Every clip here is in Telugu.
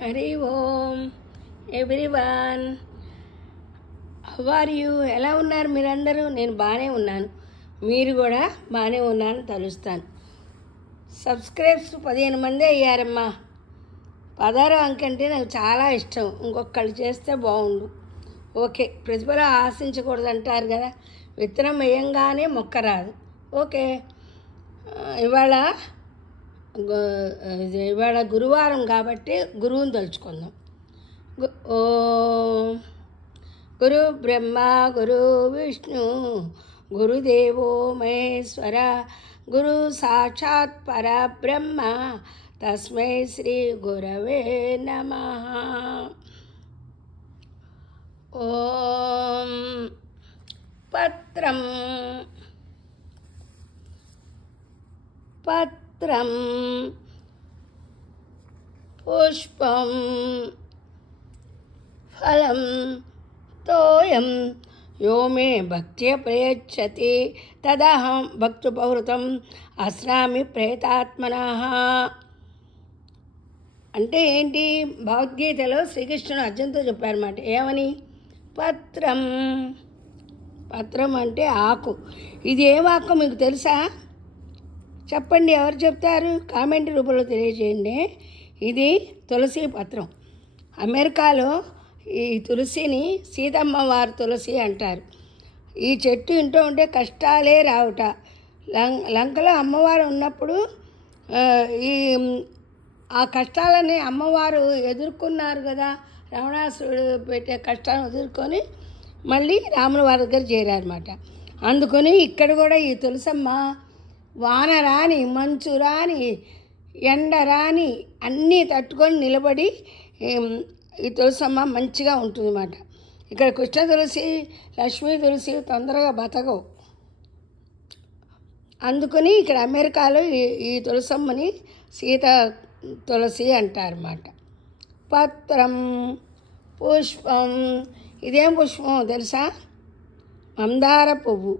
Hari Om everyone, how are you? ఎలా ఉన్నారు మీరందరూ? నేను బాగానే ఉన్నాను, మీరు కూడా బాగానే ఉన్నారని తలుస్తాను. సబ్స్క్రైబ్స్ 15 మంది అయ్యారమ్మా. 16 అంకె అంటే నాకు చాలా ఇష్టం. ఇంకొకళ్ళు చేస్తే బాగుండు. ఓకే, ప్రతిఫలం ఆశించకూడదు అంటారు కదా, విత్తనం వేయంగానే మొక్క రాదు. ఓకే, ఇవాళ గురువారం కాబట్టి గురువుని తలుచుకుందాం. ఓం గురు బ్రహ్మ గురు విష్ణు గురుదేవో మహేశ్వర గురు సాక్షాత్ పరబ్రహ్మ తస్మై శ్రీ గురవే నమః. ఓం పత్రం పత్రం పుష్పం ఫలం తోయం యో మే భక్త్యా ప్రయచ్చతి తదహం భక్తుపహృతం అస్నామి ప్రేతాత్మనః. అంటే ఏంటి? భగవద్గీతలో శ్రీకృష్ణుడు అర్జునుడితో చెప్పారన్నమాట. ఏమని? పత్రం. పత్రం అంటే ఆకు. ఇది ఏం ఆకు మీకు తెలుసా? చెప్పండి, ఎవరు చెప్తారు? కామెంట్ రూపంలో తెలియజేయండి. ఇది తులసి పత్రం. అమెరికాలో ఈ తులసిని సీతమ్మ వారి తులసి అంటారు. ఈ చెట్టు ఇంట్లో ఉంటే కష్టాలే రావుట. లంకలో అమ్మవారు ఉన్నప్పుడు ఆ కష్టాలని అమ్మవారు ఎదుర్కొన్నారు కదా. రావణాసురుడు పెట్టే కష్టాలను ఎదుర్కొని మళ్ళీ రాముల వారి దగ్గర చేరారన్నమాట. అందుకని ఇక్కడ కూడా ఈ తులసమ్మ వాన రాని, మంచు రాని, ఎండ రాని అన్నీ తట్టుకొని నిలబడి ఈ తులసమ్మ మంచిగా ఉంటుందన్నమాట. ఇక్కడ కృష్ణ తులసి, లక్ష్మీ తులసి తొందరగా బతకవు. అందుకని ఇక్కడ అమెరికాలో ఈ తులసమ్మని సీత తులసి అంటారన్నమాట. పత్రం పుష్పం. ఇదేం పుష్పం తెలుసా? మందార పువ్వు.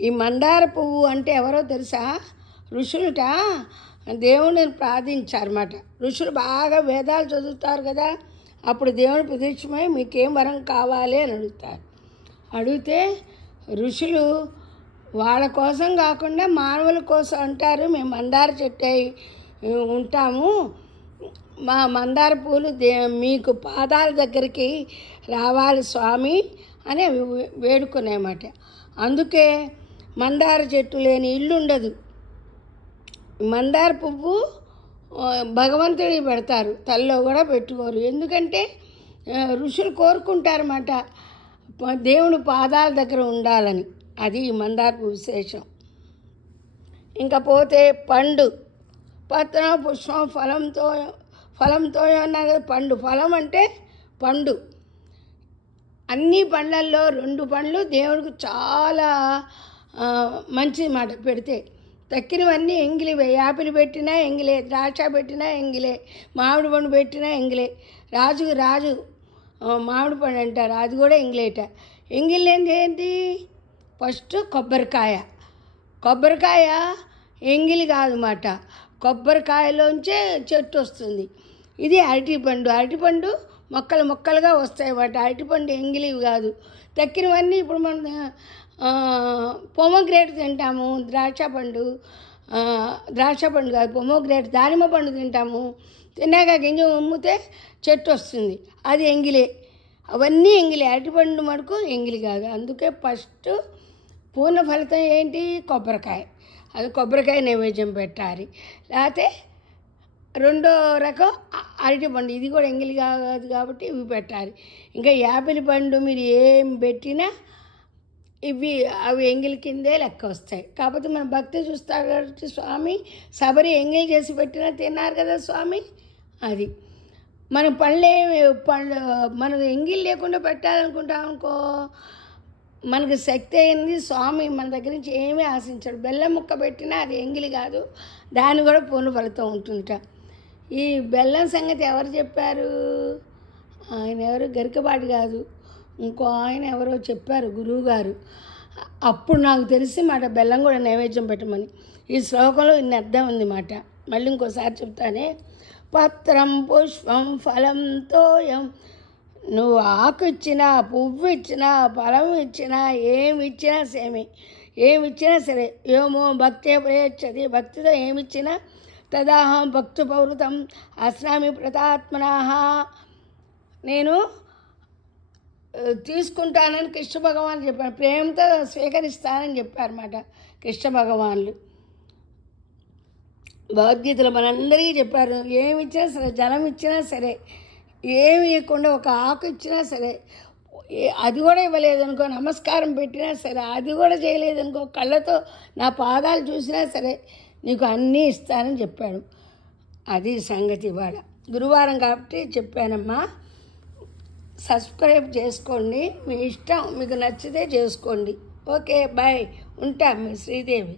ఈ మందార పువ్వు అంటే ఎవరో తెలుసా? ఋషులుట దేవుడిని ప్రార్థించారన్నమాట. ఋషులు బాగా వేదాలు చదువుతారు కదా, అప్పుడు దేవుని ప్రత్యక్షమై మీకేం వరం కావాలి అని అడుగుతారు. అడిగితే ఋషులు వాళ్ళ కోసం కాకుండా మానవుల కోసం అంటారు, మేము మందార చెట్టు ఉంటాము, మా మందార పూలు మీకు పాదాల దగ్గరికి రావాలి స్వామి అని వేడుకునేమాట. అందుకే మందార చెట్టు లేని ఇల్లు ఉండదు. మందార పువ్వు భగవంతుడికి పెడతారు, తల్లో కూడా పెట్టుకోరు. ఎందుకంటే ఋషులు కోరుకుంటారన్నమాట దేవుని పాదాల దగ్గర ఉండాలని. అది ఈ మందార పువ్వు విశేషం. ఇంకా పోతే పండు. పత్రం పుష్పం ఫలంతో అన్నారు కదా. పండు, ఫలం అంటే పండు. అన్ని పండ్లల్లో 2 పండ్లు దేవుడికి చాలా మంచి మాట పెడితే. తక్కినవన్నీ ఎంగిలివే. యాపిల్ పెట్టినా ఎంగిలే, ద్రాక్ష పెట్టినా ఎంగిలే, మామిడి పండు పెట్టినా ఎంగిలే. రాజు మామిడి పండు అంటారు, అది కూడా ఎంగిలేట. ఎంగిలేంది ఏంటి? ఫస్ట్ కొబ్బరికాయ ఎంగిలి కాదన్నమాట. కొబ్బరికాయలోంచే చెట్టు వస్తుంది. ఇది అరటిపండు మొక్కలుగా వస్తాయన్నమాట. అరటిపండు ఎంగిలివి కాదు. తక్కినవన్నీ ఇప్పుడు మనం పొమోగ్రేట్ తింటాము, ద్రాక్ష పండు కాదు, పొమోగ్రేట్ దానిమ్మ పండు తింటాము. తిన్నాక గింజ ఉమ్మితే చెట్టు వస్తుంది, అది ఎంగిలే. అవన్నీ ఎంగిలే. అరటిపండు మటుకు ఎంగిలి కాదు. అందుకే ఫస్ట్ పూర్ణ ఫలితం ఏంటి? కొబ్బరికాయ. అది కొబ్బరికాయ నైవేద్యం పెట్టాలి. లేకపోతే రెండో రకం అరటిపండు, ఇది కూడా ఎంగిలి కాదు కాబట్టి ఇవి పెట్టాలి. ఇంకా యాపిల్ పండు మీరు ఏం పెట్టినా అవి ఎంగిలి కిందే లెక్క వస్తాయి. కాకపోతే మన భక్తి చూస్తారు కాబట్టి స్వామి శబరి ఎంగిలి చేసి పెట్టినా తిన్నారు కదా స్వామి. అది మన మనం ఎంగిలి లేకుండా పెట్టాలనుకుంటాం అనుకో, మనకు శక్తి అయింది. స్వామి మన దగ్గర నుంచి ఏమీ ఆశించాడు. బెల్లం ముక్క పెట్టినా అది ఎంగిలి కాదు, దాన్ని కూడా పూర్ణ ఫలితం ఉంటుంట. ఈ బెల్లం సంగతి ఎవరు చెప్పారు? ఆయన ఎవరు? గరికపాటి కాదు, ఇంకో ఆయన ఎవరో చెప్పారు, గురువుగారు. అప్పుడు నాకు తెలిసి మాట బెల్లం కూడా నైవేద్యం పెట్టమని. ఈ శ్లోకంలో ఇన్ని అర్థం ఉంది మాట. మళ్ళీ ఇంకోసారి చెప్తానే. పత్రం పుష్పం ఫలం తోయం. నువ్వు ఆకు ఇచ్చినా, పువ్వు ఇచ్చినా, ఫలం ఇచ్చినా, ఏమిచ్చినా ఏమిచ్చినా సరే, ఏమో భక్తే ప్రయచ్చతి, భక్తితో ఏమిచ్చినా తదాహం భక్తు పౌరుతం అస్నామి ప్రతాత్మనాహ, నేను తీసుకుంటానని కృష్ణ భగవాన్ చెప్పారు. ప్రేమతో స్వీకరిస్తానని చెప్పారన్నమాట కృష్ణ భగవాన్లు. భగవద్గీతలో మనందరికీ చెప్పారు, ఏమి ఇచ్చినా సరే, జలం ఇచ్చినా సరే, ఏమి ఇవ్వకుండా ఒక ఆకు ఇచ్చినా సరే, అది కూడా ఇవ్వలేదనుకో, నమస్కారం పెట్టినా సరే, అది కూడా చేయలేదనుకో, కళ్ళతో నా పాదాలు చూసినా సరే నీకు అన్నీ ఇస్తానని చెప్పాడు. అది సంగతి. ఇవాళ గురువారం కాబట్టి చెప్పానమ్మా. సబ్స్క్రైబ్ చేసుకోండి, మీ ఇష్టం, మీకు నచ్చితే చేసుకోండి. ఓకే, బాయ్, ఉంటా. మీ శ్రీదేవి.